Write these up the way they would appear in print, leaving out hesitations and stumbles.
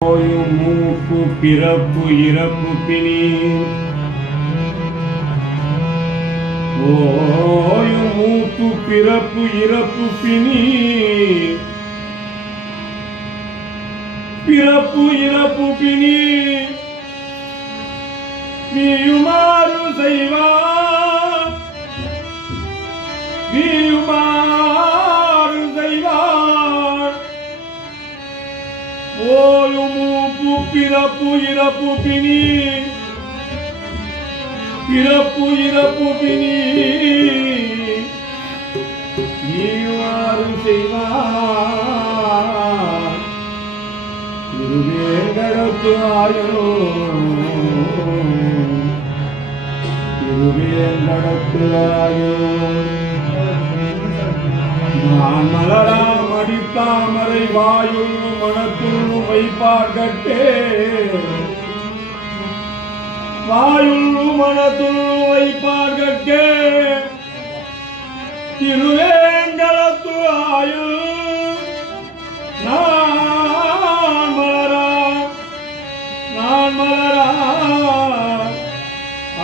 மூப்பு பிறப்பு இறப்பு பிணி ஓயும் மூப்பு பிறப்பு இறப்பு பிணி பிறப்பு இறப்பு பிணி நீயுமாறு செய்வார் நீயுமாறு செய்வார் ஓயும் மூப்பு பிறப்பு இறப்பு பிணி பிறப்பு இறப்பு பிணி நீயுமாறு செய்வார் திருவேங்கடத்து ஆயோ திருவேங்கடத்து ஆயோ நான் மலராம் அடித்தாமரை வாயுள் மனத்துள் வைப்பார்கட்டே வாயுள் மனத்துள் வைப்பார்கட்டே திருவேங்கடத்து ஆயோ நான் மலரா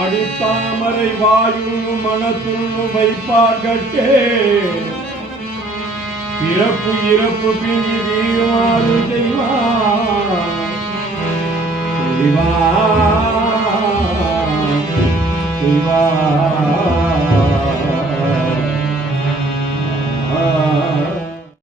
அடித்தாமரை வாயுள் மனத்துள் வைப்பார்கட்டே பிறப்பு இறப்பு பின்னி தீவாறு செய்வார்